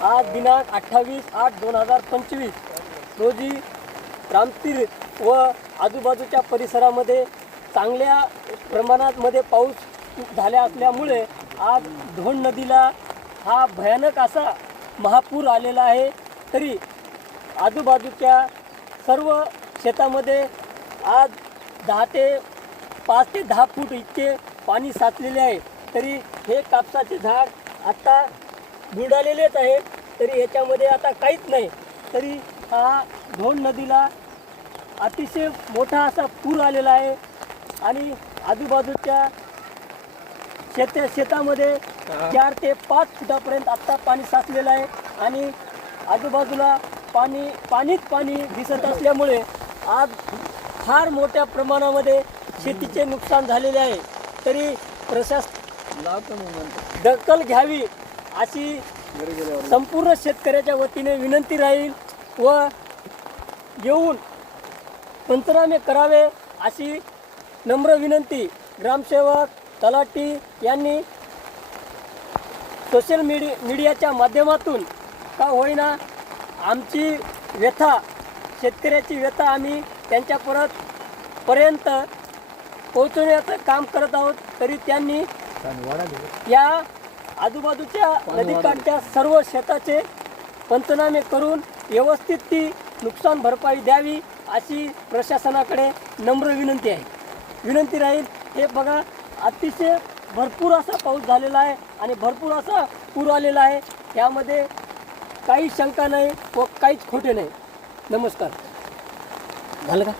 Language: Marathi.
आज दिनांक 28/8/2025 रोजी रामतीर्थ व आजूबाजूच्या परिसरामध्ये चांगल्या प्रमाणामध्ये पाऊस झाल्या असल्यामुळे आज धोंड नदीला हा भयानक असा महापूर आलेला आहे। तरी आजूबाजूच्या सर्व शेतामध्ये आज 5 ते 10 फूट इतके पाणी साचलेले आहे। तरी हे कापसाचे झाड आता बुडालेलेच आहे, तरी याच्यामध्ये आता काहीच नाही। तरी हा धोंड नदीला अतिशय मोठा असा पूर आलेला आहे आणि आजूबाजूच्या शेतामध्ये 4 ते 5 फुटापर्यंत आत्ता पाणी साचलेलं आहे आणि आजूबाजूला पाणी दिसत असल्यामुळे आज फार मोठ्या प्रमाणामध्ये शेतीचे नुकसान झालेले आहे। तरी प्रशासन दखल घ्यावी अशी संपूर्ण शेतकऱ्याच्या वतीने विनंती राहील व येऊन पंचनामे करावे अशी नम्र विनंती ग्रामसेवक तलाठी यांनी सोशल मीडियाच्या माध्यमातून का होईना आमची व्यथा, शेतकऱ्याची व्यथा आम्ही त्यांच्यापर्यंत पोहोचवण्याचं काम करत आहोत। तरी त्यांनी या आजूबाजूच्या नदीकाठच्या सर्व शेताचे पंचनामे करून व्यवस्थित ती नुकसान भरपाई द्यावी अशी प्रशासनाकडे नम्र विनंती राहील। हे बघा, अतिशय भरपूर असा पाऊस झालेला आहे आणि भरपूर असा पूर आलेला आहे, यामध्ये काही शंका नाही व काहीच खोटे नाही। नमस्कार। झालं का?